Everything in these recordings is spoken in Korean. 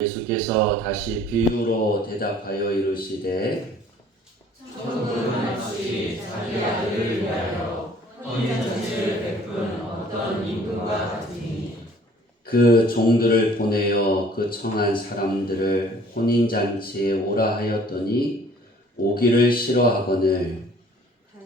예수께서 다시 비유로 대답하여 이르시되 천국은 마치 자기 아들을 위하여 혼인잔치를 베푼 어떤 임금과 같으니 그 종들을 보내어 그 청한 사람들을 혼인잔치에 오라 하였더니 오기를 싫어하거늘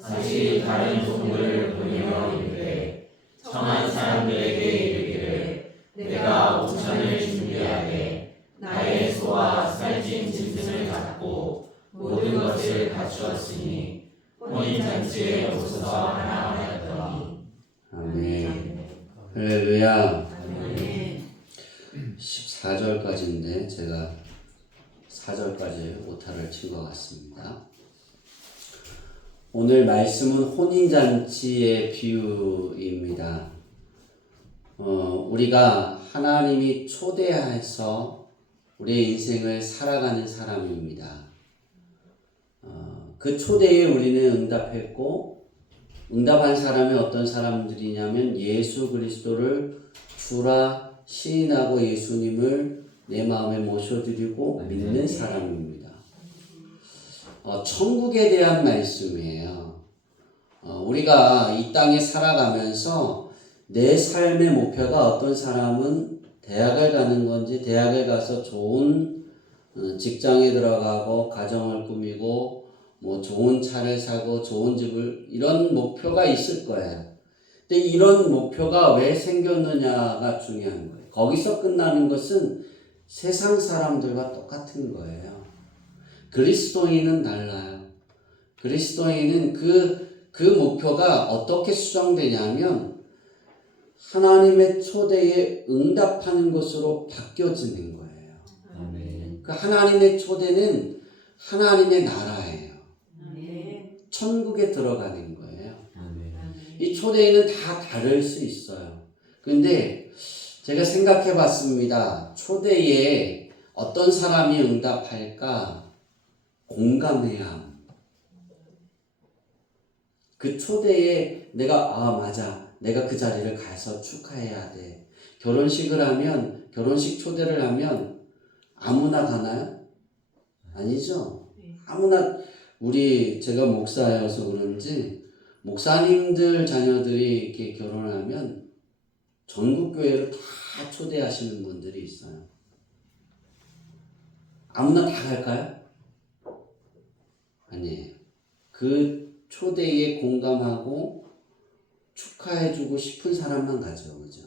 다시 다른 종들을 보내어 이르되 청한 사람들에게 이르기를 내가 오찬을 준비하되 나의 소와 살찐 짐승을 잡고 모든 것을 갖추었으니 혼인잔치에 오소서 하라 하였더니 아멘. 할렐루야. 아멘. 14절까지인데 제가 4절까지 오타를 친 것 같습니다. 오늘 말씀은 혼인잔치의 비유입니다. 우리가 하나님이 초대해서 우리의 인생을 살아가는 사람입니다. 그 초대에 우리는 응답했고, 응답한 사람이 어떤 사람들이냐면 예수 그리스도를 주라 시인하고 예수님을 내 마음에 모셔드리고 믿는 사람입니다. 천국에 대한 말씀이에요. 우리가 이 땅에 살아가면서 내 삶의 목표가 어떤 사람은 대학을 가는 건지 대학을 가서 좋은 직장에 들어가고 가정을 꾸미고 뭐 좋은 차를 사고 좋은 집을 이런 목표가 있을 거예요. 근데 이런 목표가 왜 생겼느냐가 중요한 거예요. 거기서 끝나는 것은 세상 사람들과 똑같은 거예요. 그리스도인은 달라요. 그리스도인은 그 목표가 어떻게 수정되냐면 하나님의 초대에 응답하는 것으로 바뀌어지는 거예요. 아멘. 그 하나님의 초대는 하나님의 나라예요. 아멘. 천국에 들어가는 거예요. 아멘. 이 초대에는 다 다를 수 있어요. 근데 제가 생각해 봤습니다. 초대에 어떤 사람이 응답할까? 공감해야 합니다. 그 초대에 내가 맞아. 내가 그 자리를 가서 축하해야 돼. 결혼식을 하면, 결혼식 초대를 하면 아무나 가나요? 아니죠. 아무나, 제가 목사여서 그런지, 목사님들 자녀들이 이렇게 결혼을 하면 전국교회를 다 초대하시는 분들이 있어요. 아무나 다 갈까요? 아니에요. 그 초대에 공감하고 축하해주고 싶은 사람만 가죠. 그죠?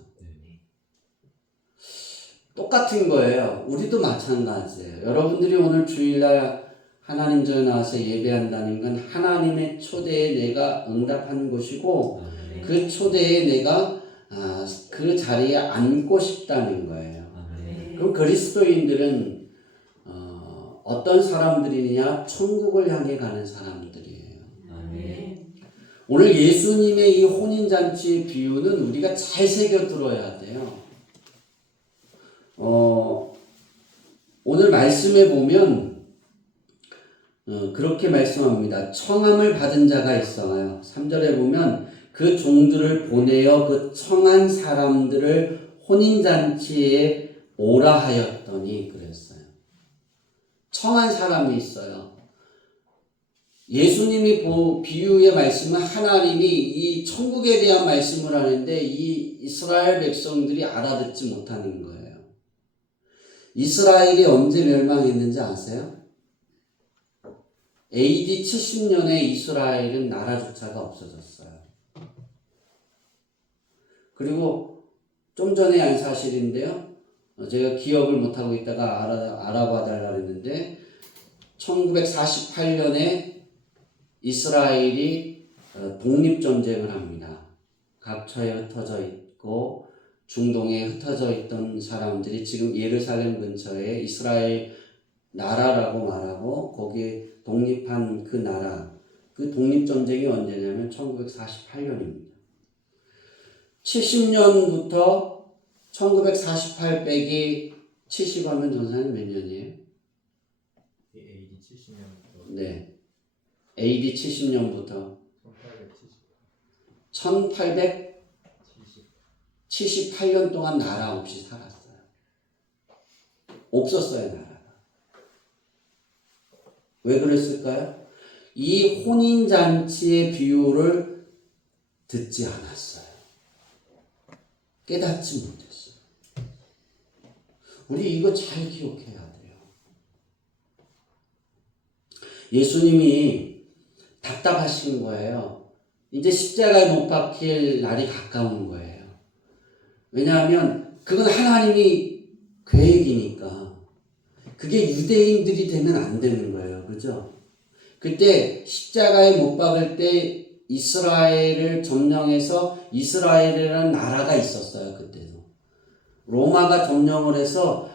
똑같은 거예요. 우리도 마찬가지예요. 여러분들이 오늘 주일날 하나님 전에 나와서 예배한다는 건 하나님의 초대에 내가 응답하는 것이고 그 초대에 내가 그 자리에 앉고 싶다는 거예요. 그럼 그리스도인들은 어떤 사람들이냐? 천국을 향해 가는 사람들이에요. 오늘 예수님의 이 혼인잔치의 비유는 우리가 잘 새겨들어야 돼요. 오늘 말씀에 보면 그렇게 말씀합니다. 청함을 받은 자가 있어요. 3절에 보면 그 종들을 보내어 그 청한 사람들을 혼인잔치에 오라 하였더니 그랬어요. 청한 사람이 있어요. 예수님이 비유의 말씀은 하나님이 이 천국에 대한 말씀을 하는데 이 이스라엘 백성들이 알아듣지 못하는 거예요. 이스라엘이 언제 멸망했는지 아세요? AD 70년에 이스라엘은 나라조차가 없어졌어요. 그리고 좀 전에 한 사실인데요. 제가 기억을 못하고 있다가 알아봐 달라고 했는데 1948년에 이스라엘이 독립전쟁을 합니다. 각처에 흩어져 있고 중동에 흩어져 있던 사람들이 지금 예루살렘 근처에 이스라엘 나라라고 말하고 거기에 독립한 그 나라, 그 독립전쟁이 언제냐면 1948년입니다. 70년부터 1948 빼기 70 하면 전사님 몇 년이에요? AD 70년부터 네. AD 70년부터 1878년 동안 나라 없이 살았어요. 없었어요, 나라가. 왜 그랬을까요? 이 혼인잔치의 비유를 듣지 않았어요. 깨닫지 못했어요. 우리 이거 잘 기억해야 돼요. 예수님이 답답하신 거예요. 이제 십자가에 못 박힐 날이 가까운 거예요. 왜냐하면 그건 하나님이 계획이니까. 그게 유대인들이 되면 안 되는 거예요. 그죠? 그때 십자가에 못 박을 때 이스라엘을 점령해서 이스라엘이라는 나라가 있었어요. 그때도. 로마가 점령을 해서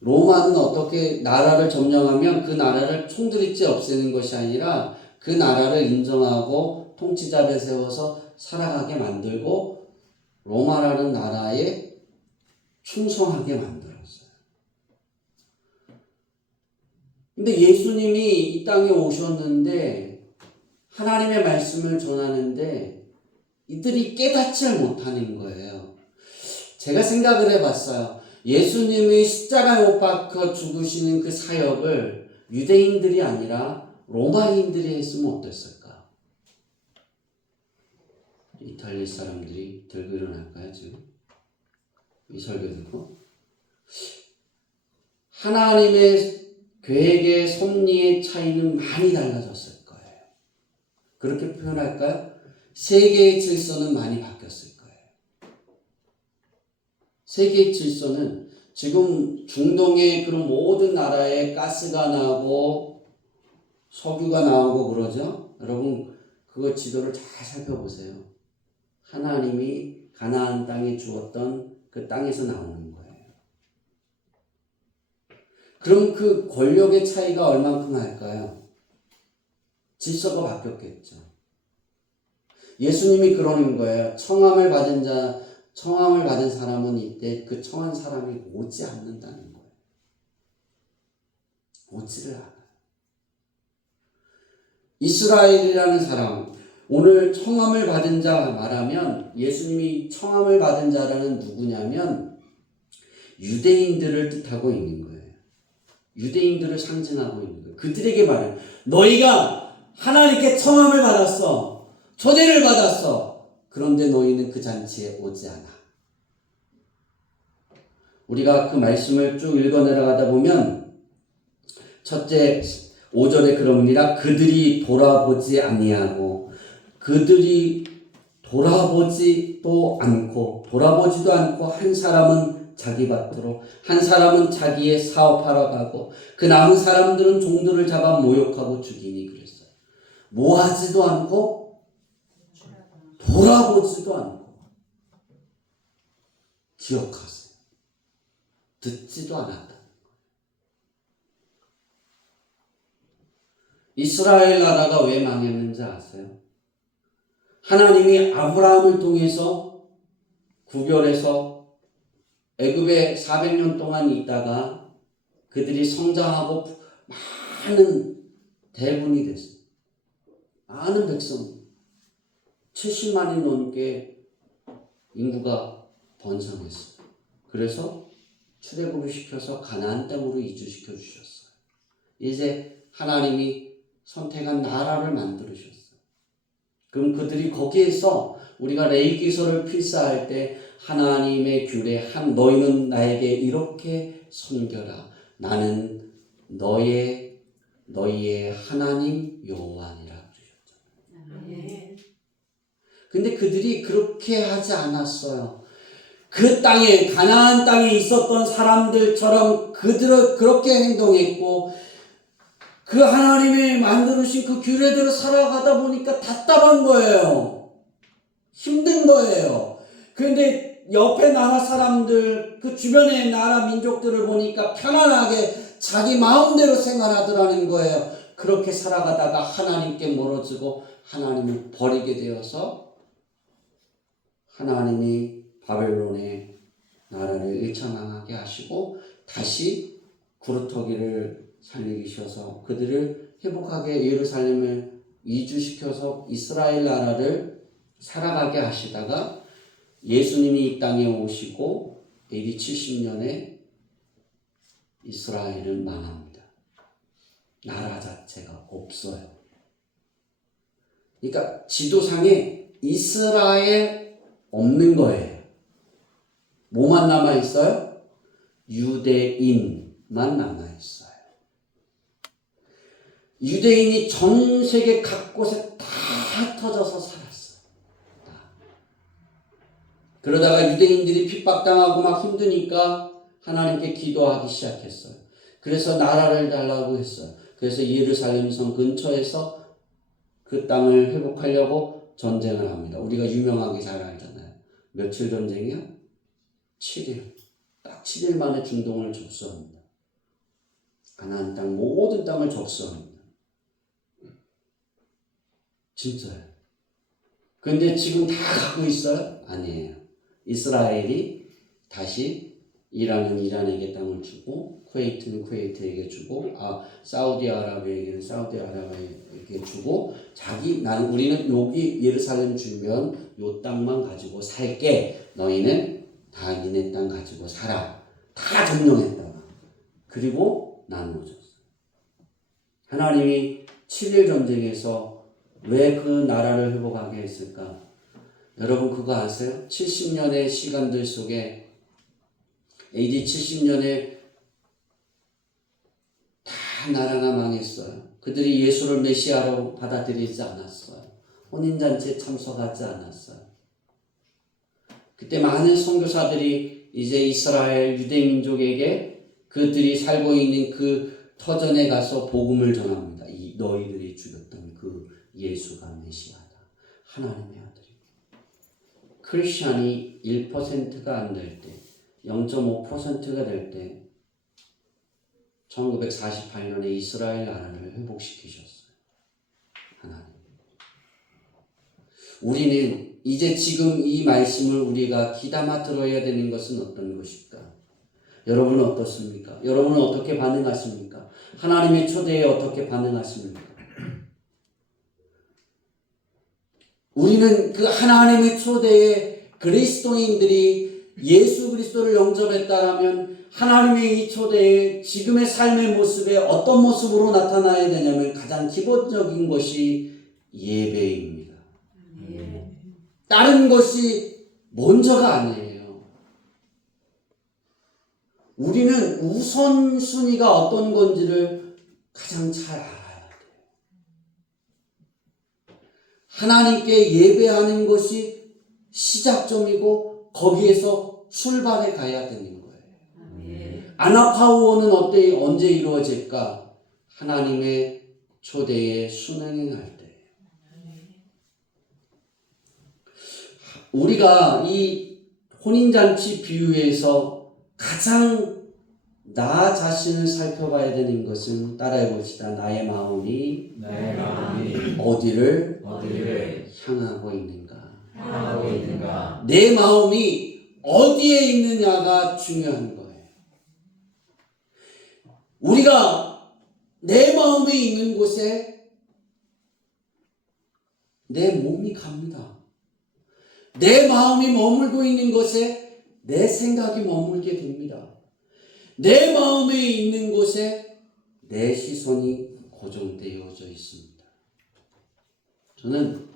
로마는 어떻게 나라를 점령하면 그 나라를 총들이째 없애는 것이 아니라 그 나라를 인정하고 통치자를 세워서 살아가게 만들고 로마라는 나라에 충성하게 만들었어요. 근데 예수님이 이 땅에 오셨는데 하나님의 말씀을 전하는데 이들이 깨닫지를 못하는 거예요. 제가 생각을 해봤어요. 예수님이 십자가에 못 박혀 죽으시는 그 사역을 유대인들이 아니라 로마인들이 했으면 어땠을까? 이탈리아 사람들이 들고 일어날까요, 지금? 이 설교 듣고? 하나님의 계획의 섭리의 차이는 많이 달라졌을 거예요. 그렇게 표현할까요? 세계의 질서는 많이 바뀌었을 거예요. 세계의 질서는 지금 중동의 그런 모든 나라에 가스가 나고 석유가 나오고 그러죠? 여러분 그거 지도를 잘 살펴보세요. 하나님이 가나안 땅에 주었던 그 땅에서 나오는 거예요. 그럼 그 권력의 차이가 얼만큼 할까요? 질서가 바뀌었겠죠. 예수님이 그러는 거예요. 청함을 받은 사람은 이때 그 청한 사람이 오지 않는다는 거예요. 오지를 않아요. 이스라엘이라는 사람, 오늘 청함을 받은 자 말하면 예수님이 청함을 받은 자라는 누구냐면 유대인들을 뜻하고 있는 거예요. 유대인들을 상징하고 있는 거예요. 그들에게 말해요. 너희가 하나님께 청함을 받았어. 초대를 받았어. 그런데 너희는 그 잔치에 오지 않아. 우리가 그 말씀을 쭉 읽어 내려가다 보면 첫째 5절에 그럽니다. 그들이 돌아보지 아니하고 그들이 돌아보지도 않고 한 사람은 자기 밭으로 한 사람은 자기의 사업하러 가고 그 남은 사람들은 종들을 잡아 모욕하고 죽이니 그랬어요. 뭐하지도 않고 돌아보지도 않고 기억하세요. 듣지도 않았다. 이스라엘 나라가 왜 망했는지 아세요? 하나님이 아브라함을 통해서 구별해서 애굽에 400년 동안 있다가 그들이 성장하고 많은 대군이 됐어요. 많은 백성 70만이 넘게 인구가 번성했어요. 그래서 출애굽을 시켜서 가나안 땅으로 이주시켜 주셨어요. 이제 하나님이 선택한 나라를 만들으셨어요. 그럼 그들이 거기에서 우리가 레위기서를 필사할 때 하나님의 규례 너희는 나에게 이렇게 섬겨라. 나는 너희의 하나님 여호와니라 주셨잖아요. 근데 그들이 그렇게 하지 않았어요. 그 땅에 가나안 땅에 있었던 사람들처럼 그들은 그렇게 행동했고 그 하나님이 만들으신 그 규례대로 살아가다 보니까 답답한 거예요. 힘든 거예요. 그런데 옆에 나라 사람들, 그 주변의 나라 민족들을 보니까 편안하게 자기 마음대로 생활하더라는 거예요. 그렇게 살아가다가 하나님께 멀어지고 하나님을 버리게 되어서 하나님이 바벨론의 나라를 일차망하게 하시고 다시 구루터기를 살리셔서 그들을 회복하게 예루살렘을 이주시켜서 이스라엘 나라를 살아가게 하시다가 예수님이 이 땅에 오시고 AD 70년에 이스라엘은 망합니다. 나라 자체가 없어요. 그러니까 지도상에 이스라엘 없는 거예요. 뭐만 남아 있어요? 유대인만 남아 있어요. 유대인이 전 세계 각곳에 다 흩어져서 살았어요. 다. 그러다가 유대인들이 핍박당하고 막 힘드니까 하나님께 기도하기 시작했어요. 그래서 나라를 달라고 했어요. 그래서 예루살렘 성 근처에서 그 땅을 회복하려고 전쟁을 합니다. 우리가 유명하게 잘 알잖아요. 며칠 전쟁이야? 7일. 딱 7일 만에 중동을 접수합니다. 가나안 땅 모든 땅을 접수합니다. 진짜요. 그런데 지금 다 갖고 있어요? 아니에요. 이스라엘이 다시 이란은 이란에게 땅을 주고 쿠웨이트는 쿠웨이트에게 주고 사우디아라비아에게는 사우디아라비아에게 주고 우리는 여기 예루살렘 주변 요 땅만 가지고 살게. 너희는 다 니네 땅 가지고 살아. 다 점령했다가 그리고 나누어졌어요. 하나님이 7일 전쟁에서 왜 그 나라를 회복하게 했을까? 여러분 그거 아세요? 70년의 시간들 속에 AD 70년에 다 나라가 망했어요. 그들이 예수를 메시아로 받아들이지 않았어요. 혼인잔치에 참석하지 않았어요. 그때 많은 선교사들이 이제 이스라엘 유대민족에게 그들이 살고 있는 그 터전에 가서 복음을 전합니다. 너희들이 죽였던 그 예수가 메시아다. 하나님의 아들이고. 크리스천이 1%가 안 될 때, 0.5%가 될 때 1948년에 이스라엘 나라를 회복시키셨어요. 하나님. 우리는 이제 지금 이 말씀을 우리가 귀담아 들어야 되는 것은 어떤 것일까? 여러분은 어떻습니까? 여러분은 어떻게 반응하십니까? 하나님의 초대에 어떻게 반응하십니까? 우리는 그 하나님의 초대에 그리스도인들이 예수 그리스도를 영접했다라면 하나님의 이 초대에 지금의 삶의 모습에 어떤 모습으로 나타나야 되냐면 가장 기본적인 것이 예배입니다. 다른 것이 먼저가 아니에요. 우리는 우선순위가 어떤 건지를 가장 잘 알아야 돼요. 하나님께 예배하는 것이 시작점이고 거기에서 출발해 가야 되는 거예요. 아나파우어는 언제 이루어질까? 하나님의 초대에 순응할 때. 우리가 이 혼인잔치 비유에서 가장 나 자신을 살펴봐야 되는 것은 따라해 봅시다. 나의 마음이 어디를 향하고 있는가? 내 마음이 어디에 있느냐가 중요한 거예요. 우리가 내 마음에 있는 곳에 내 몸이 갑니다. 내 마음이 머물고 있는 곳에 내 생각이 머물게 됩니다. 내 마음에 있는 곳에 내 시선이 고정되어져 있습니다. 저는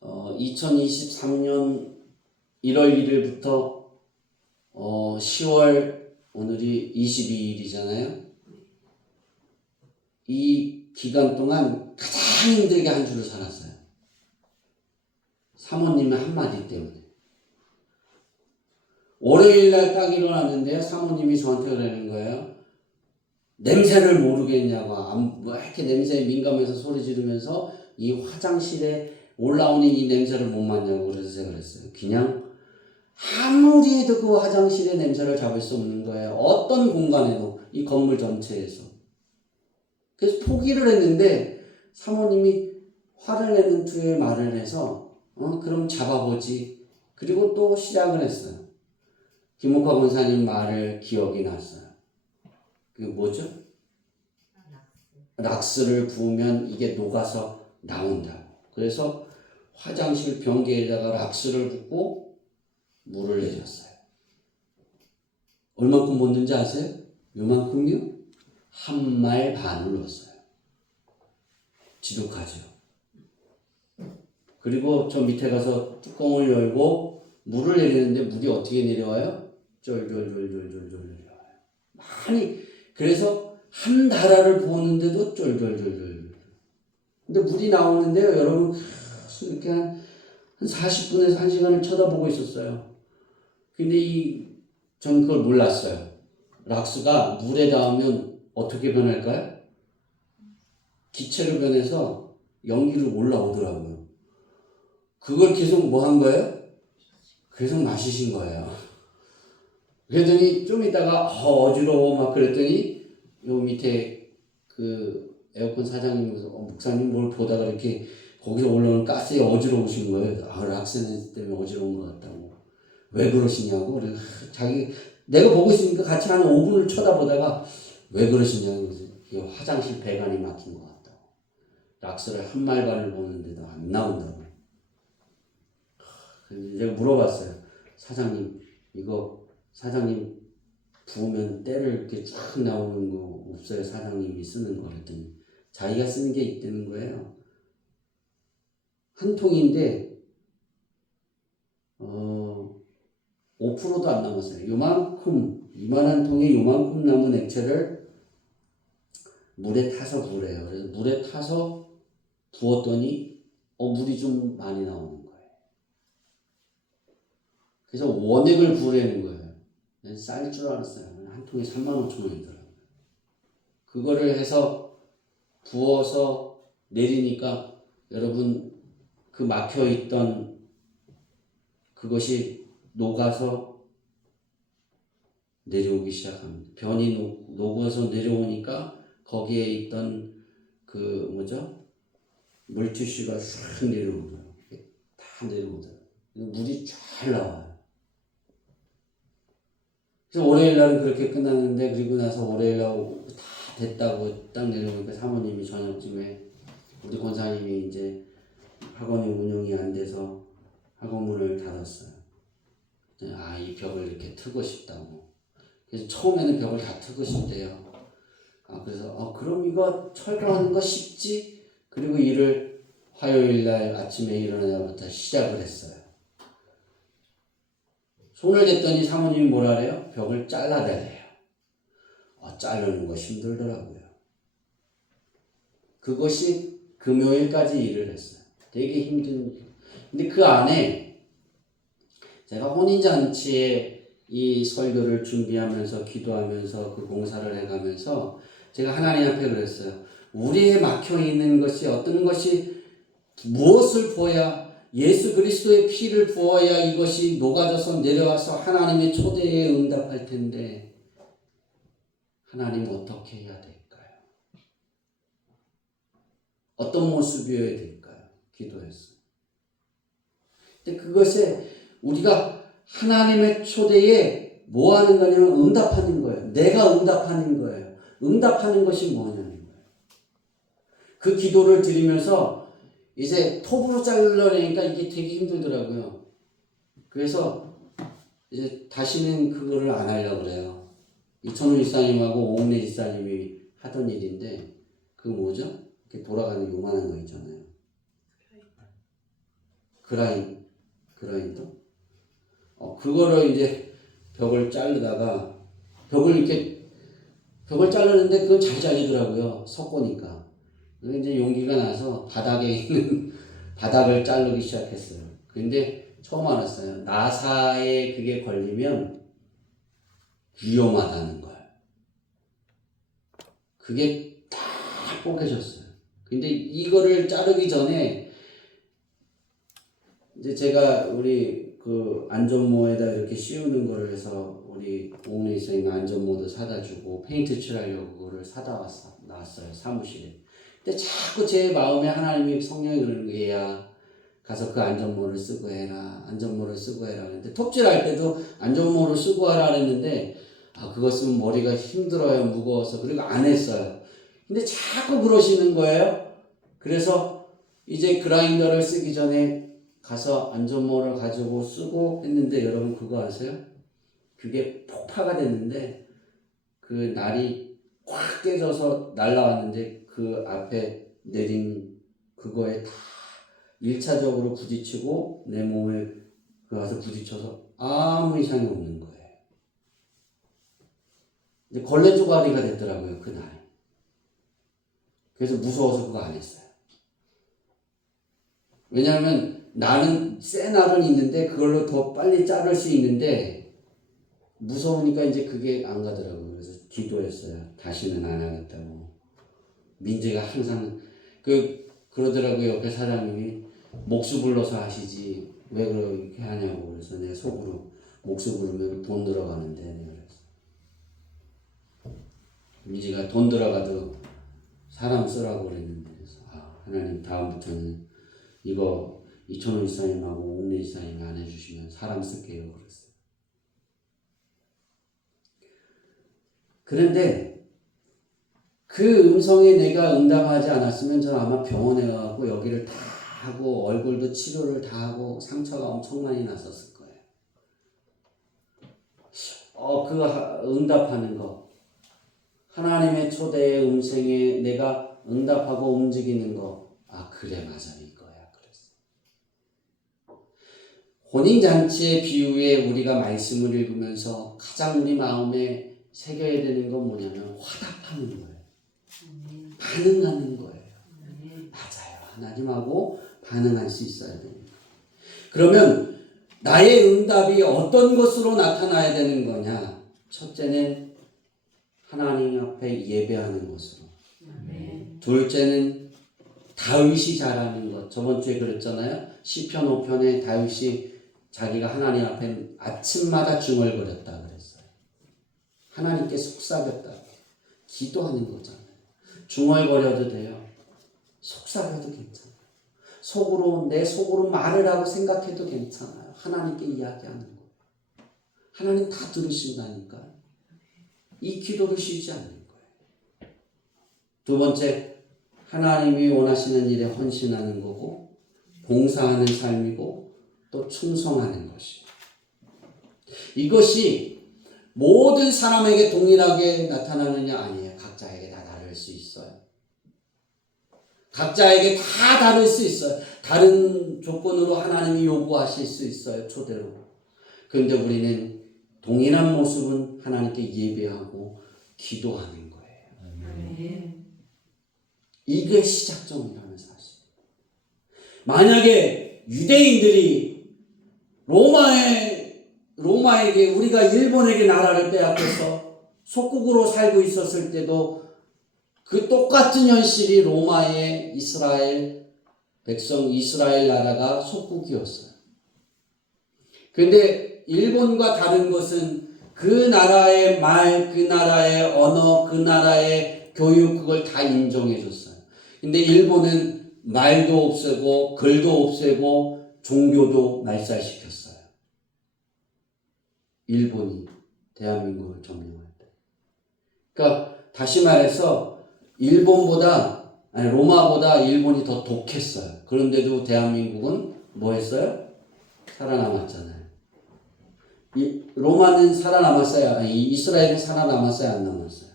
2023년 1월 1일부터 10월 오늘이 22일이잖아요. 이 기간 동안 가장 힘들게 한 주를 살았어요. 사모님의 한마디 때문에. 월요일날 딱 일어났는데요. 사모님이 저한테 그러는 거예요. 냄새를 모르겠냐고. 뭐 이렇게 냄새에 민감해서 소리 지르면서 이 화장실에 올라오는 이 냄새를 못 맡냐고 그래서 제가 그랬어요. 그냥 아무리 해도 그 화장실의 냄새를 잡을 수 없는 거예요. 어떤 공간에도 이 건물 전체에서. 그래서 포기를 했는데 사모님이 화를 내는 투에 말을 해서 그럼 잡아보지. 그리고 또 시작을 했어요. 김옥화 권사님 말을 기억이 났어요. 그게 뭐죠? 락스를 부으면 이게 녹아서 나온다고. 그래서 화장실 변기에다가 락스를 붓고 물을 내렸어요. 얼만큼 묻는지 아세요? 요만큼요? 한 말 반을 넣었어요. 지독하죠. 그리고 저 밑에 가서 뚜껑을 열고 물을 내리는데 물이 어떻게 내려와요? 쫄쫄쫄쫄쫄쫄 내려와요. 많이. 그래서 한 다라를 부었는데도 쫄쫄쫄쫄. 근데 물이 나오는데요, 여러분 계속 이렇게 한 40분에서 1시간을 쳐다보고 있었어요. 근데 전 그걸 몰랐어요. 락스가 물에 닿으면 어떻게 변할까요? 기체로 변해서 연기로 올라오더라고요. 그걸 계속 뭐 한 거예요? 계속 마시신 거예요. 그랬더니 좀 있다가 어지러워 막 그랬더니 요 밑에 그 에어컨 사장님께서 목사님 뭘 보다가 이렇게 거기서 올라오는 가스에 어지러우신 거예요. 락스는 때문에 어지러운 것 같다고. 왜 그러시냐고. 그래서 내가 보고 있으니까 같이 한 5분을 쳐다보다가 왜 그러시냐고. 그래서 화장실 배관이 막힌 것 같다고. 락스를 한 말반을 보는데도 안 나온다고. 그래서 내가 물어봤어요. 사장님, 이거 사장님 부으면 때를 이렇게 쫙 나오는 거 없어요? 사장님이 쓰는 거 그랬더니 자기가 쓰는 게 있다는 거예요. 한 통인데 5%도 안 남았어요. 요만큼 이만한 통에 요만큼 남은 액체를 물에 타서 부으래요. 그래서 물에 타서 부었더니 물이 좀 많이 나오는 거예요. 그래서 원액을 부으라는 거예요. 쌀 줄 알았어요. 한 통에 35,000원이더라고요. 그거를 해서 부어서 내리니까 여러분 그 막혀있던 그것이 녹아서 내려오기 시작합니다. 변이 녹아서 내려오니까 거기에 있던 그 물티슈가 싹 내려오더라고요. 다 내려오더라고요. 물이 잘 나와요. 그래서 월요일 날은 그렇게 끝났는데 그리고 나서 월요일 날 다 됐다고 딱 내려오니까 사모님이 저녁쯤에 우리 권사님이 이제 학원이 운영이 안 돼서 학원문을 닫았어요. 이 벽을 이렇게 트고 싶다고. 그래서 처음에는 벽을 다 트고 싶대요. 그래서 그럼 이거 철거하는 거 쉽지? 그리고 일을 화요일 날 아침에 일어나자부터 시작을 했어요. 손을 댔더니 사모님이 뭐라 그래요? 벽을 잘라달래요. 자르는 거 힘들더라고요. 그것이 금요일까지 일을 했어요. 되게 힘든. 근데 그 안에 제가 혼인잔치에 이 설교를 준비하면서 기도하면서 그 공사를 해가면서 제가 하나님 앞에 그랬어요. 우리에 막혀 있는 것이 어떤 것이 무엇을 부어야 예수 그리스도의 피를 부어야 이것이 녹아져서 내려와서 하나님의 초대에 응답할 텐데 하나님 어떻게 해야 될까요? 어떤 모습이어야 될까요? 기도했어요. 근데 그것에 우리가 하나님의 초대에 뭐 하는 거냐면 응답하는 거예요. 내가 응답하는 거예요. 응답하는 것이 뭐냐는 거예요. 그 기도를 드리면서 이제 톱으로 자르려니까 이게 되게 힘들더라고요. 그래서 이제 다시는 그거를 안 하려고 그래요. 이천우 집사님하고 오은혜 집사님이 하던 일인데 그 뭐죠? 이렇게 돌아가는 요만한 거 있잖아요. 그라인더? 그거를 이제 벽을 자르다가 벽을 자르는데 그건 잘 잘리더라고요. 섞으니까. 이제 용기가 나서 바닥에 있는 바닥을 자르기 시작했어요. 근데 처음 알았어요. 나사에 그게 걸리면 위험하다는 걸. 그게 딱 뽀개졌어요. 근데 이거를 자르기 전에 이제 제가 우리 그 안전모에다 이렇게 씌우는 거를 해서 우리 오은혜 선생님이 안전모도 사다 주고 페인트 칠하려고 그거를 사다 놨어요. 사무실에. 근데 자꾸 제 마음에 하나님이 성령이 그러는 거야. 가서 그 안전모를 쓰고 해라. 안전모를 쓰고 해라. 근데 톱질할 때도 안전모를 쓰고 하라 그랬는데 그거 쓰면 머리가 힘들어요. 무거워서. 그리고 안 했어요. 근데 자꾸 그러시는 거예요. 그래서 이제 그라인더를 쓰기 전에 가서 안전모를 가지고 쓰고 했는데 여러분 그거 아세요? 그게 폭파가 됐는데 그 날이 확 깨져서 날아왔는데 그 앞에 내린 그거에 다 1차적으로 부딪히고 내 몸에 가서 부딪혀서 아무 이상이 없는 거예요. 이제 걸레 조가리가 됐더라고요, 그날. 그래서 무서워서 그거 안 했어요. 왜냐하면 나는 센 알은 있는데 그걸로 더 빨리 자를 수 있는데 무서우니까 이제 그게 안 가더라고요. 그래서 기도했어요. 다시는 안 하겠다고. 민재가 항상 그러더라고요. 옆에 사장님이 목수 불러서 하시지 왜 그렇게 하냐고. 그래서 내 속으로 목수 부르면 돈 들어가는데 내가 그래서 민재가 돈 들어가도 사람 쓰라고 그랬는데 그래서 하나님 다음부터는 이거 이천호 이사님하고 옥래 이사님이 안 해주시면 사람 쓸게요 그랬어요. 그런데 그 음성에 내가 응답하지 않았으면 저는 아마 병원에 가고 여기를 다 하고 얼굴도 치료를 다 하고 상처가 엄청 많이 났었을 거예요. 그 응답하는 거, 하나님의 초대의 음성에 내가 응답하고 움직이는 거, 그래 맞아 이거야 그랬어. 혼인잔치의 비유에 우리가 말씀을 읽으면서 가장 우리 마음에 새겨야 되는 건 뭐냐면 화답하는 거예요. 반응하는 거예요. 맞아요. 하나님하고 반응할 수 있어야 됩니다. 그러면 나의 응답이 어떤 것으로 나타나야 되는 거냐? 첫째는 하나님 앞에 예배하는 것으로. 둘째는 다윗이 잘하는 것. 저번 주에 그랬잖아요. 시편 5편에 다윗이 자기가 하나님 앞에 아침마다 중얼거렸다 그랬어요. 하나님께 속삭였다. 기도하는 거잖아요. 중얼거려도 돼요. 속삭여도 괜찮아요. 내 속으로 말을 하고 생각해도 괜찮아요. 하나님께 이야기하는 거예요. 하나님 다 들으신다니까요. 이 기도를 쉬지 않는 거예요. 두 번째, 하나님이 원하시는 일에 헌신하는 거고 봉사하는 삶이고 또 충성하는 것이에요. 이것이 모든 사람에게 동일하게 나타나느냐? 아니에요. 각자에게 다 다를 수 있어요. 각자에게 다 다를 수 있어요. 다른 조건으로 하나님이 요구하실 수 있어요. 초대로. 그런데 우리는 동일한 모습은 하나님께 예배하고 기도하는 거예요. 이게 시작점이라는 사실. 만약에 유대인들이 로마에게 우리가 일본에게 나라를 빼앗겨서 속국으로 살고 있었을 때도 그 똑같은 현실이 로마의 이스라엘 백성, 이스라엘 나라가 속국이었어요. 그런데 일본과 다른 것은 그 나라의 말, 그 나라의 언어, 그 나라의 교육 그걸 다 인정해 줬어요. 근데 일본은 말도 없애고 글도 없애고 종교도 말살시켰어요. 일본이 대한민국을 점령할 때. 그러니까 다시 말해서 로마보다 일본이 더 독했어요. 그런데도 대한민국은 뭐 했어요? 살아남았잖아요. 로마는 살아남았어요? 이스라엘은 살아남았어요? 안 남았어요?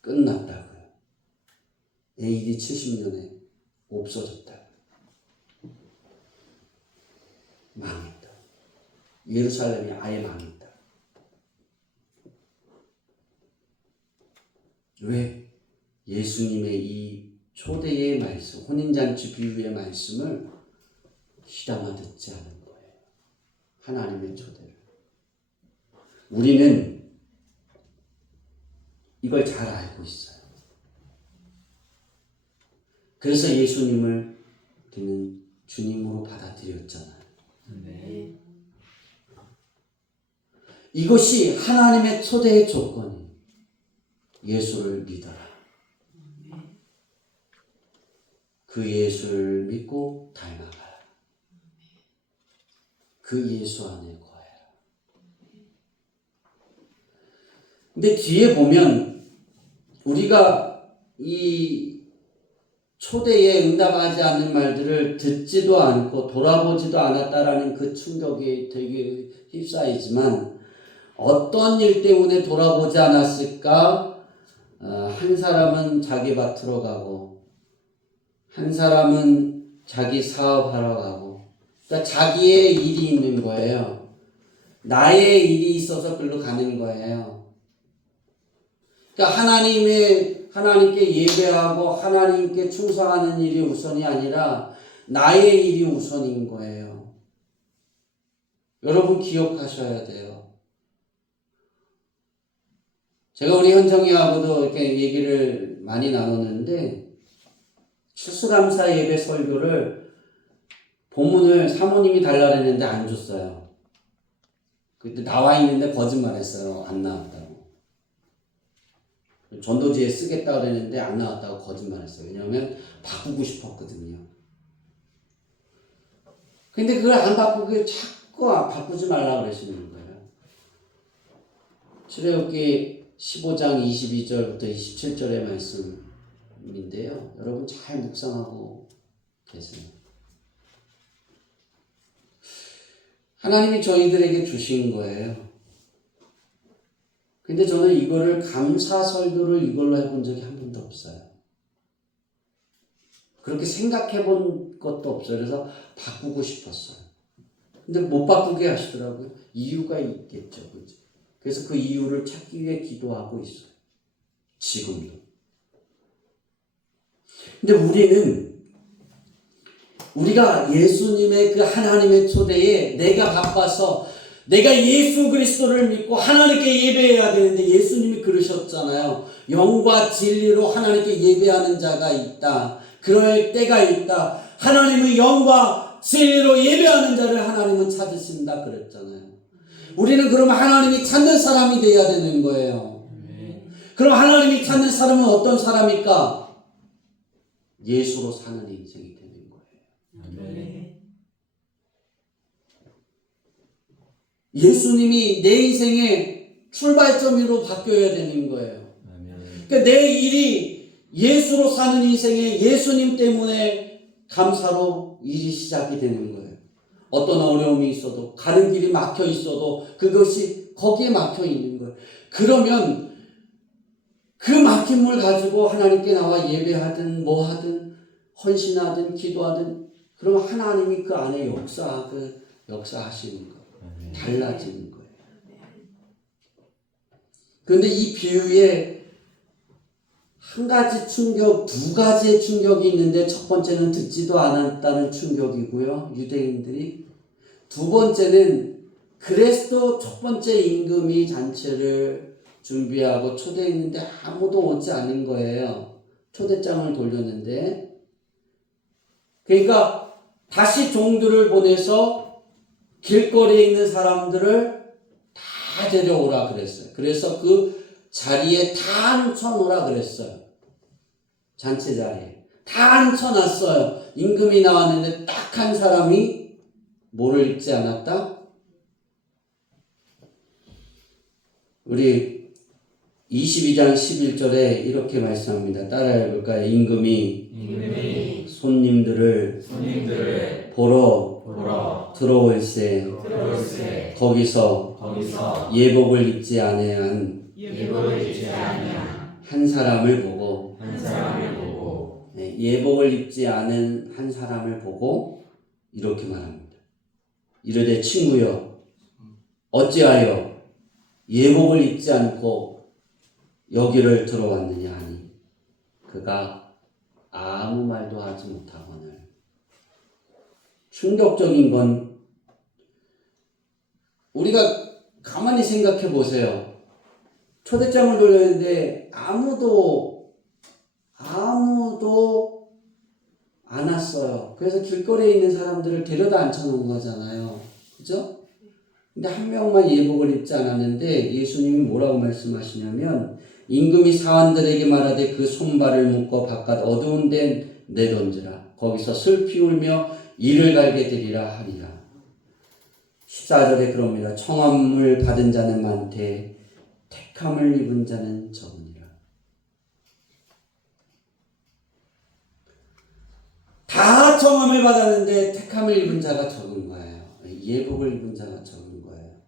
끝났다고요. AD 70년에 없어졌다고요. 망했다. 예루살렘이 아예 망했다. 왜? 예수님의 이 초대의 말씀, 혼인잔치 비유의 말씀을 귀담아 듣지 않은 거예요. 하나님의 초대를. 우리는 이걸 잘 알고 있어요. 그래서 예수님을 우리는 주님으로 받아들였잖아요. 이것이 하나님의 초대의 조건이에요. 예수를 믿어라. 그 예수를 믿고 닮아가라. 그 예수 안에 거해라. 근데 뒤에 보면 우리가 이 초대에 응답하지 않는 말들을 듣지도 않고 돌아보지도 않았다라는 그 충격이 되게 휩싸이지만 어떤 일 때문에 돌아보지 않았을까? 한 사람은 자기 밭으로 가고 한 사람은 자기 사업하러 가고, 그러니까 자기의 일이 있는 거예요. 나의 일이 있어서 글로 가는 거예요. 그러니까 하나님께 예배하고 하나님께 충성하는 일이 우선이 아니라 나의 일이 우선인 거예요. 여러분 기억하셔야 돼요. 제가 우리 현정이하고도 이렇게 얘기를 많이 나눴는데, 추수감사 예배 설교를 본문을 사모님이 달라 그랬는데 안 줬어요. 그때 나와 있는데 거짓말했어요. 안 나왔다고. 전도지에 쓰겠다 그랬는데 안 나왔다고 거짓말했어요. 왜냐하면 바꾸고 싶었거든요. 근데 그걸 안 바꾸고 자꾸 바꾸지 말라고 그러시는 거예요. 출애굽기 15장 22절부터 27절의 말씀인데요. 여러분 잘 묵상하고 계세요. 하나님이 저희들에게 주신 거예요. 근데 저는 이거를 감사 설교를 이걸로 해본 적이 한 번도 없어요. 그렇게 생각해 본 것도 없어요. 그래서 바꾸고 싶었어요. 근데 못 바꾸게 하시더라고요. 이유가 있겠죠. 그죠? 그래서 그 이유를 찾기 위해 기도하고 있어요. 지금도. 근데 우리가 예수님의 그 하나님의 초대에 내가 바빠서 내가 예수 그리스도를 믿고 하나님께 예배해야 되는데, 예수님이 그러셨잖아요. 영과 진리로 하나님께 예배하는 자가 있다. 그럴 때가 있다. 하나님의 영과 진리로 예배하는 자를 하나님은 찾으신다 그랬잖아요. 우리는 그러면 하나님이 찾는 사람이 돼야 되는 거예요. 그럼 하나님이 찾는 사람은 어떤 사람일까? 예수로 사는 인생이 되는 거예요. 예수님이 내 인생의 출발점으로 바뀌어야 되는 거예요. 그러니까 내 일이 예수로 사는 인생에 예수님 때문에 감사로 일이 시작이 되는 거예요. 어떤 어려움이 있어도, 가는 길이 막혀 있어도 그것이 거기에 막혀 있는 거예요. 그러면 그 막힘을 가지고 하나님께 나와 예배하든 뭐 하든 헌신하든 기도하든, 그러면 하나님이 그 안에 역사하시는 거예요. 달라지는 거예요. 그런데 이 비유에 두 가지의 충격이 있는데, 첫 번째는 듣지도 않았다는 충격이고요. 유대인들이. 두 번째는 그리스도 첫 번째 임금이 잔치를 준비하고 초대했는데 아무도 오지 않은 거예요. 초대장을 돌렸는데. 그러니까 다시 종들을 보내서 길거리에 있는 사람들을 다 데려오라 그랬어요. 그래서 그 자리에 다 앉혀놓으라 그랬어요. 잔치 자리에 다 앉혀놨어요. 임금이 나왔는데 딱 한 사람이 뭐를 입지 않았다? 우리 22장 11절에 이렇게 말씀합니다. 따라 해볼까요? 임금이 손님들을 보러 들어올세 거기서 예복을 입지 아니한 한 사람을 보고, 예복을 입지 않은 한 사람을 보고 이렇게 말합니다. 이르되 친구여, 어찌하여 예복을 입지 않고 여기를 들어왔느냐 하니, 그가 아무 말도 하지 못하거늘. 충격적인 건, 우리가 가만히 생각해 보세요. 초대장을 돌렸는데 아무도 안 왔어요. 그래서 길거리에 있는 사람들을 데려다 앉혀놓은 거잖아요. 그죠? 근데 한 명만 예복을 입지 않았는데, 예수님이 뭐라고 말씀하시냐면, 임금이 사환들에게 말하되 그 손발을 묶어 바깥 어두운 데 내던지라. 거기서 슬피 울며 이를 갈게 되리라 하니라. 14절에 그럽니다. 청함을 받은 자는 많되 택함을 입은 자는 적으니라. 다 청함을 받았는데 택함을 입은 자가 적은 거예요. 예복을 입은 자가 적은 거예요.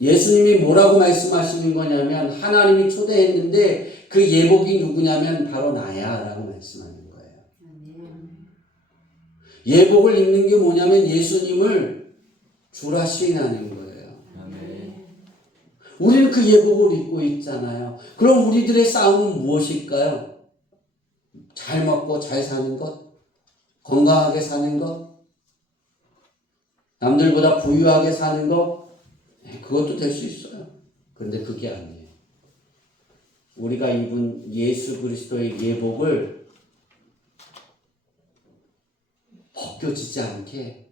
예수님이 뭐라고 말씀하시는 거냐면 하나님이 초대했는데 그 예복이 누구냐면 바로 나야 라고 말씀하는 거예요. 예복을 입는 게 뭐냐면 예수님을 주라 시인하는 거예요. 우리는 그 예복을 입고 있잖아요. 그럼 우리들의 싸움은 무엇일까요? 잘 먹고 잘 사는 것? 건강하게 사는 것? 남들보다 부유하게 사는 것? 그것도 될 수 있어요. 그런데 그게 아니에요. 우리가 입은 예수 그리스도의 예복을 벗겨지지 않게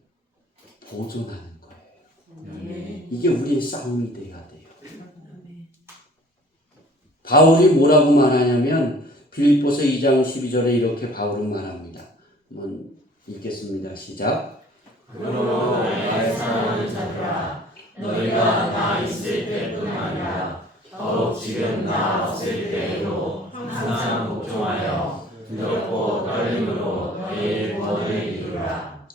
보존하는 거예요. 이게 우리의 싸움이 돼야 돼요. 바울이 뭐라고 말하냐면 빌립보서 2장 12절에 이렇게 바울은 말합니다. 한번 읽겠습니다. 시작. 그러므로 나의 사랑하는 자들아 너희가 나 있을 때뿐 아니라 더욱 지금 나 없을 때에도 항상 복종하여 두렵고 떨림으로 너희의 구원을 이루라.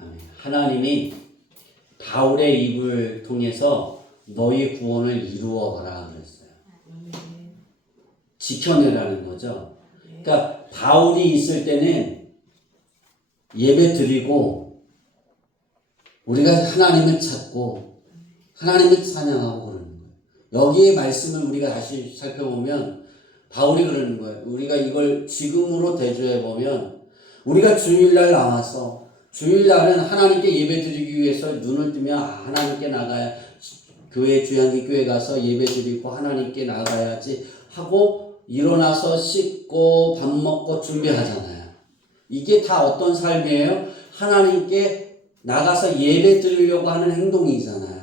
아멘. 하나님이 바울의 입을 통해서 너희 구원을 이루어가라 그랬어요. 지켜내라는 거죠. 그러니까 바울이 있을 때는 예배 드리고 우리가 하나님을 찾고 하나님을 찬양하고 그러는 거예요. 여기에 말씀을 우리가 다시 살펴보면 바울이 그러는 거예요. 우리가 이걸 지금으로 대조해 보면 우리가 주일날 나와서 주일날은 하나님께 예배 드리기 위해서 눈을 뜨면 하나님께 나가야 교회 주양기 교회 가서 예배 드리고 하나님께 나가야지 하고 일어나서 씻고 밥 먹고 준비하잖아요. 이게 다 어떤 삶이에요? 하나님께 나가서 예배 드리려고 하는 행동이잖아요.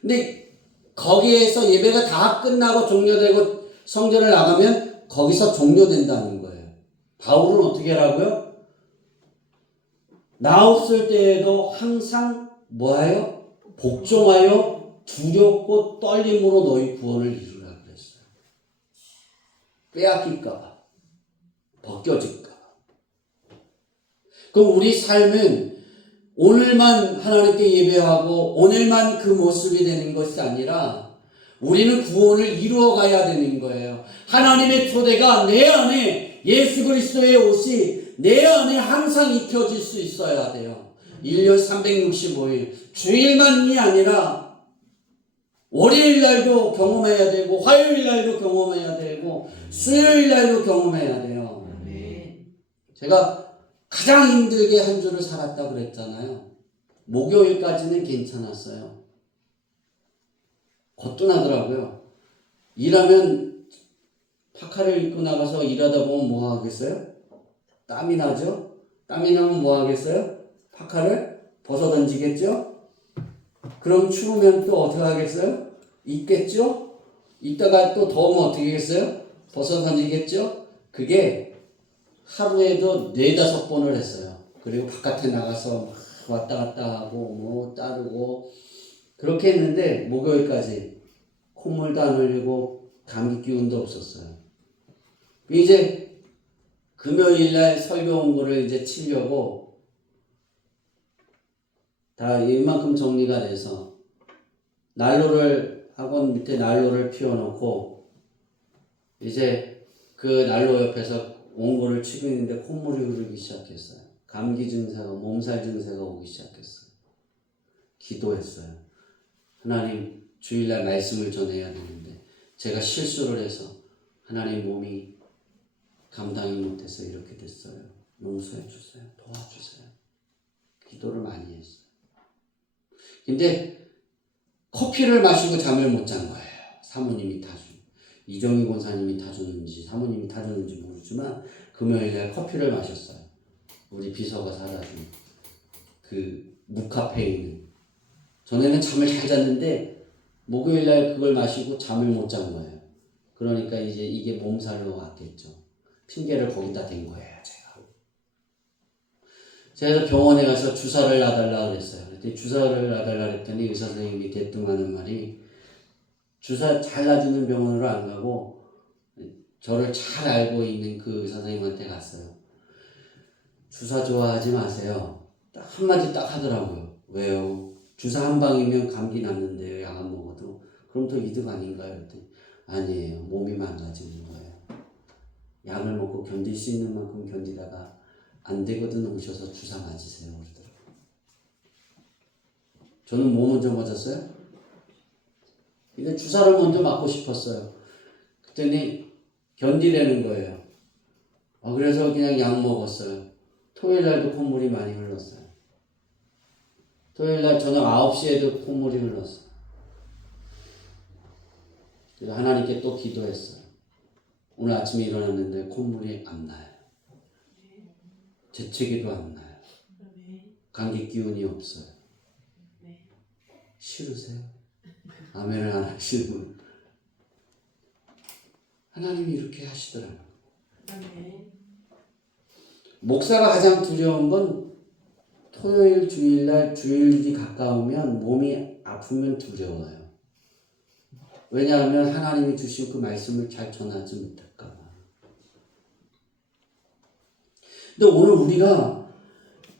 근데 거기에서 예배가 다 끝나고 종료되고 성전을 나가면 거기서 종료된다는 거예요. 바울은 어떻게 하라고요? 나 없을 때에도 항상 뭐하여? 복종하여 두렵고 떨림으로 너희 구원을 이루라 그랬어요. 빼앗길까봐, 벗겨질까봐. 그럼 우리 삶은 오늘만 하나님께 예배하고 오늘만 그 모습이 되는 것이 아니라 우리는 구원을 이루어가야 되는 거예요. 하나님의 초대가 내 안에 예수 그리스도의 옷이 내 안에 항상 입혀질 수 있어야 돼요. 1년 365일 주일만이 아니라 월요일 날도 경험해야 되고 화요일 날도 경험해야 되고 수요일 날도 경험해야 돼요. 제가 가장 힘들게 한 주를 살았다 그랬잖아요. 목요일까지는 괜찮았어요. 거뜬하더라고요. 일하면 파카를 입고 나가서 일하다 보면 뭐 하겠어요? 땀이 나죠? 땀이 나면 뭐 하겠어요? 파카를 벗어 던지겠죠? 그럼 추우면 또 어떻게 하겠어요? 입겠죠? 입다가 또 더우면 어떻게 하겠어요? 벗어 던지겠죠? 그게 하루에도 4-5번을 했어요. 그리고 바깥에 나가서 막 왔다 갔다 하고 뭐 따르고 그렇게 했는데 목요일까지 콧물도 안 흘리고 감기 기운도 없었어요. 이제 금요일날 설교 홍보를 이제 치려고 다 이만큼 정리가 돼서 난로를 학원 밑에 난로를 피워놓고 이제 그 난로 옆에서 원고를 치고 있는데 콧물이 흐르기 시작했어요. 감기 증세가 몸살 증세가 오기 시작했어요. 기도했어요. 하나님 주일날 말씀을 전해야 되는데 제가 실수를 해서 하나님 몸이 감당이 못해서 이렇게 됐어요. 용서해 주세요. 도와주세요. 기도를 많이 했어요. 근데 커피를 마시고 잠을 못 잔 거예요. 사모님이 타주. 이정희 권사님이 타주는지 사모님이 타주는지 모르지만 금요일에 커피를 마셨어요. 우리 비서가 사다 준 그 무카페에 있는. 전에는 잠을 잘 잤는데 목요일날 그걸 마시고 잠을 못 잔 거예요. 그러니까 이제 이게 몸살로 왔겠죠. 핑계를 거기다 댄 거예요, 제가. 제가 병원에 가서 주사를 놔달라 그랬어요. 그랬더니 주사를 놔달라 그랬더니 의사 선생님이 대뜸하는 말이 주사 잘 놔주는 병원으로 안 가고 저를 잘 알고 있는 그 의사 선생님한테 갔어요. 주사 좋아하지 마세요. 딱 한마디 딱 하더라고요. 왜요? 주사 한 방이면 감기 낫는데 약 안 먹어도 그럼 더 이득 아닌가요? 그랬더니 아니에요. 몸이 망가지는 거예요. 약을 먹고 견딜 수 있는 만큼 견디다가 안 되거든 오셔서 주사 맞으세요 그러더라고요. 저는 뭐 먼저 맞았어요? 근데 주사를 먼저 맞고 싶었어요. 그랬더니 견디라는 거예요. 그래서 그냥 약 먹었어요. 토요일 날도 콧물이 많이 흘렀어요. 토요일 날 저녁 9시에도 콧물이 흘렀어요. 그래서 하나님께 또 기도했어요. 오늘 아침에 일어났는데 콧물이 안 나요. 재채기도 안 나요. 감기 기운이 없어요. 싫으세요? 아멘을 안 하시는 분. 하나님이 이렇게 하시더라고요. 목사가 가장 두려운 건 토요일, 주일날, 주일이 가까우면 몸이 아프면 두려워요. 왜냐하면 하나님이 주신 그 말씀을 잘 전하지 못할까 봐. 근데 오늘 우리가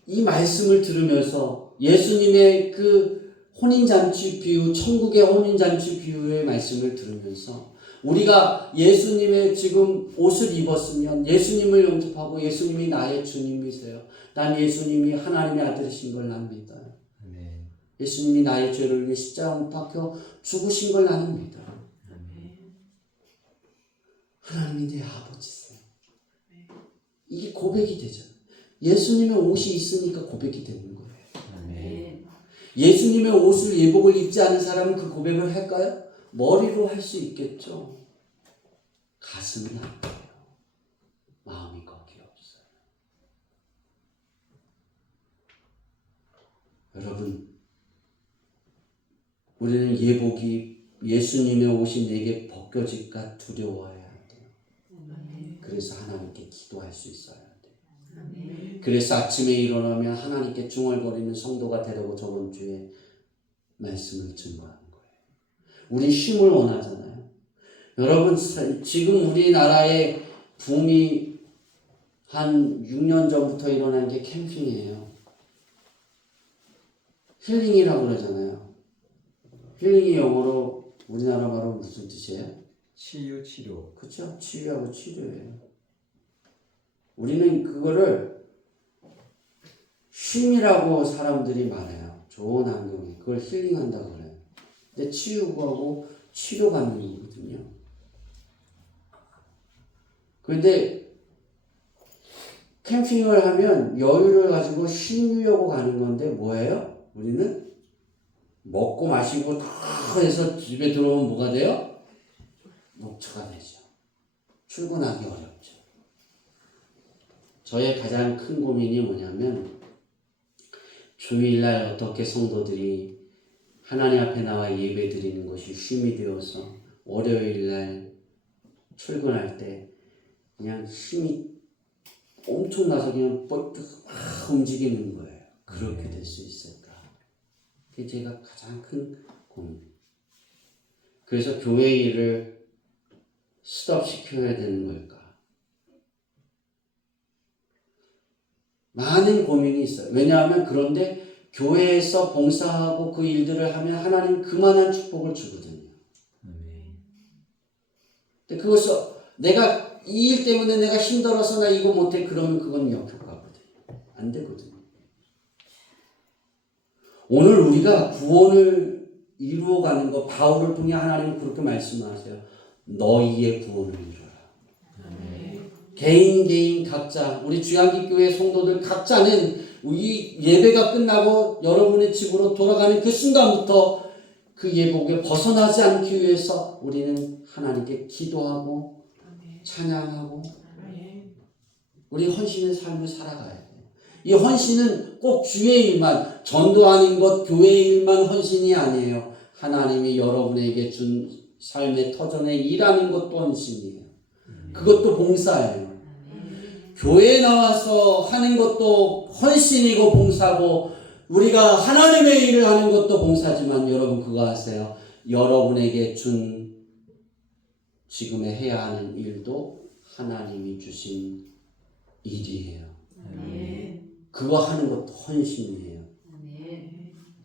이 말씀을 들으면서 예수님의 그 혼인잔치 비유, 천국의 혼인잔치 비유의 말씀을 들으면서 우리가 예수님의 지금 옷을 입었으면 예수님을 영접하고 예수님이 나의 주님이세요. 난 예수님이 하나님의 아들이신 걸 난 믿어요. 예수님이 나의 죄를 위해 십자가 못 박혀 죽으신 걸 나는 믿어요. 하나님이 내 아버지세요. 이게 고백이 되잖아요. 예수님의 옷이 있으니까 고백이 되는 거예요. 예수님의 옷을 예복을 입지 않은 사람은 그 고백을 할까요? 머리로 할 수 있겠죠. 가슴은 안 돼요. 마음이 거기에 없어요. 여러분, 우리는 예복이 예수님의 옷이 내게 벗겨질까 두려워해야 돼요. 그래서 하나님께 기도할 수 있어야 돼요. 그래서 아침에 일어나면 하나님께 중얼거리는 성도가 되려고 저번 주에 말씀을 증거하는 거예요. 우리 쉼을 원하잖아요. 여러분, 지금 우리나라의 붐이 한 6년 전부터 일어난 게 캠핑이에요. 힐링이라고 그러잖아요. 힐링이 영어로 우리나라 말로 무슨 뜻이에요? 치유, 치료. 그렇죠? 치유하고 치료예요. 우리는 그거를 쉼이라고 사람들이 말해요. 좋은 환경에. 그걸 힐링한다고 그래요. 근데 치유하고 치료받는 거거든요. 그런데 캠핑을 하면 여유를 가지고 쉬려고 가는 건데 뭐예요? 우리는 먹고 마시고 다 해서 집에 들어오면 뭐가 돼요? 녹초가 되죠. 출근하기 어렵죠. 저의 가장 큰 고민이 뭐냐면 주일날 어떻게 성도들이 하나님 앞에 나와 예배 드리는 것이 쉼이 되어서 월요일날 출근할 때 그냥 힘이 엄청나서 그냥 뻘떡 막 움직이는 거예요. 그렇게 될 수 있을까? 그게 제가 가장 큰 고민. 그래서 교회 일을 스톱시켜야 되는 걸까? 많은 고민이 있어요. 왜냐하면 그런데 교회에서 봉사하고 그 일들을 하면 하나님 그만한 축복을 주거든요. 근데 그것을 내가 이 일 때문에 내가 힘들어서 나 이거 못해 그러면 그건 역효과거든요. 안 되거든요. 오늘 우리가 구원을 이루어가는 거 바울을 통해 하나님은 그렇게 말씀하세요. 너희의 구원을 이루어라. 개인 각자 우리 주양기교회 성도들 각자는 이 예배가 끝나고 여러분의 집으로 돌아가는 그 순간부터 그 예복에 벗어나지 않기 위해서 우리는 하나님께 기도하고 찬양하고 우리 헌신의 삶을 살아가야 돼요. 이 헌신은 꼭 주의 일만, 전도하는 것, 교회 일만 헌신이 아니에요. 하나님이 여러분에게 준 삶의 터전에 일하는 것도 헌신이에요. 그것도 봉사예요. 교회에 나와서 하는 것도 헌신이고 봉사고 우리가 하나님의 일을 하는 것도 봉사지만 여러분 그거 아세요? 여러분에게 준 지금에 해야 하는 일도 하나님이 주신 일이에요. 그거 하는 것도 헌신이에요.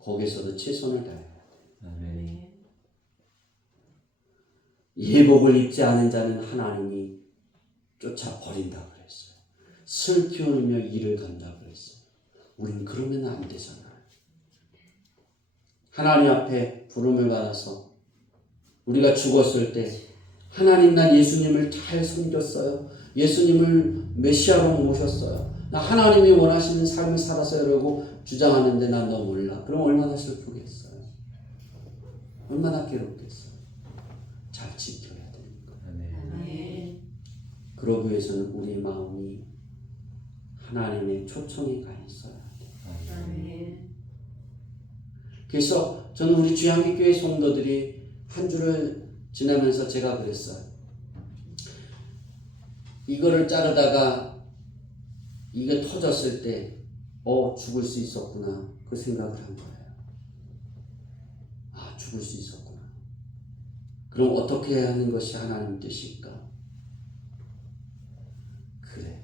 거기서도 최선을 다해야 돼. 아멘. 예복을 입지 않은 자는 하나님이 쫓아버린다 그랬어요. 슬피 울며 이를 간다 그랬어요. 우린 그러면 안 되잖아요. 하나님 앞에 부름을 받아서 우리가 죽었을 때 하나님, 난 예수님을 잘 섬겼어요. 예수님을 메시아로 모셨어요. 나 하나님이 원하시는 삶을 살았어요. 그러고 주장하는데 난 너 몰라. 그럼 얼마나 슬프겠어요. 얼마나 괴롭겠어요. 잘 지켜야 되니까. 아멘. 그러기 위해서는 우리 마음이 하나님의 초청에 가 있어야 돼요. 아멘. 그래서 저는 우리 주양기교회 성도들이 한 주를 지나면서 제가 그랬어요. 이거를 자르다가 이게 터졌을 때 죽을 수 있었구나 그 생각을 한 거예요. 아, 죽을 수 있었구나. 그럼 어떻게 하는 것이 하나님 뜻일까? 그래,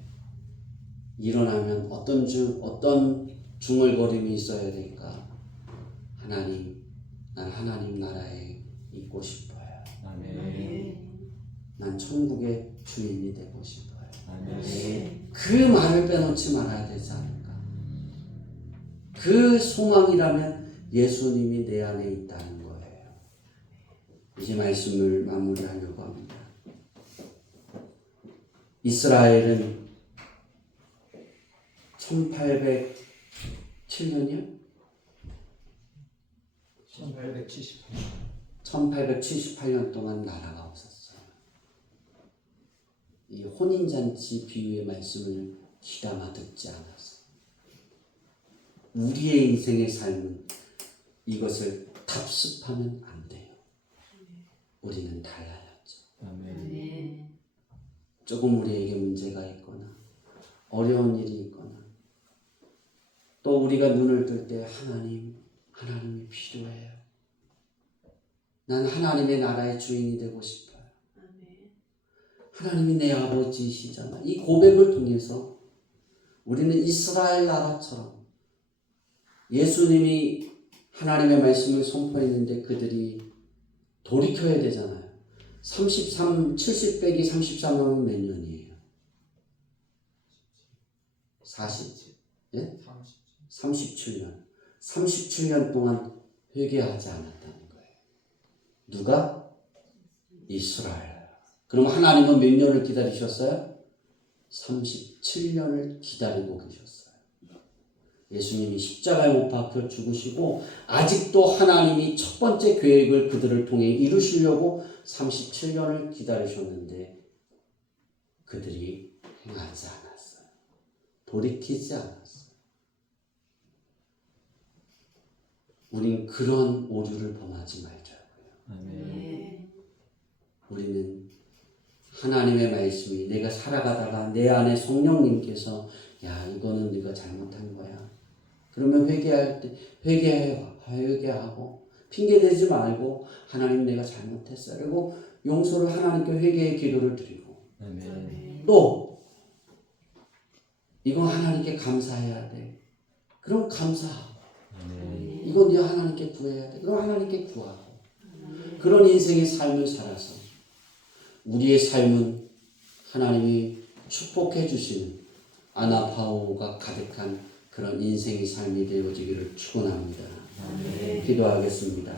일어나면 어떤 중얼거림이 있어야 될까? 하나님, 난 하나님 나라에 있고 싶어요. 아멘. 난 천국의 주인이 되고 싶어요. 아멘. 그 말을 빼놓지 말아야 되지 않을까? 그 소망이라면 예수님이 내 안에 있다는 거예요. 이제 말씀을 마무리하려고 합니다. 이스라엘은 1807년이요? 1878년 동안 나라가 없었어요. 이 혼인잔치 비유의 말씀을 귀담아 듣지 않았어요. 우리의 인생의 삶은 이것을 답습하면 안 돼요. 우리는 달라야죠. 아멘. 조금 우리에게 문제가 있거나 어려운 일이 있거나 또 우리가 눈을 뜰 때 하나님이 필요해요. 난 하나님의 나라의 주인이 되고 싶어요. 하나님이 내 아버지시잖아. 이 고백을 통해서 우리는 이스라엘 나라처럼 예수님이 하나님의 말씀을 선포했는데 그들이 돌이켜야 되잖아요. 70 빼기 33하면 몇 년이에요? 40? 예? 37년. 37년 동안 회개하지 않았다는 거예요. 누가? 이스라엘. 그럼 하나님은 몇 년을 기다리셨어요? 37년을 기다리고 계셨어요. 예수님이 십자가에 못 박혀 죽으시고 아직도 하나님이 첫 번째 계획을 그들을 통해 이루시려고 37년을 기다리셨는데 그들이 행하지 않았어요. 돌이키지 않았어요. 우린 그런 오류를 범하지 말자고요. 아멘. 우리는 하나님의 말씀이 내가 살아가다가 내 안에 성령님께서 야, 이거는 네가 잘못한 거야. 그러면 회개할 때 회개하고 핑계대지 말고 하나님 내가 잘못했어요. 그리고 용서를 하나님께 회개의 기도를 드리고 아멘. 또 이건 하나님께 감사해야 돼. 그럼 감사하고 아멘. 이건 네가 하나님께 구해야 돼. 그럼 하나님께 구하고 그런 인생의 삶을 살아서 우리의 삶은 하나님이 축복해 주시는 아나파오가 가득한 그런 인생의 삶이 되어지기를 축원합니다. 아멘. 기도하겠습니다.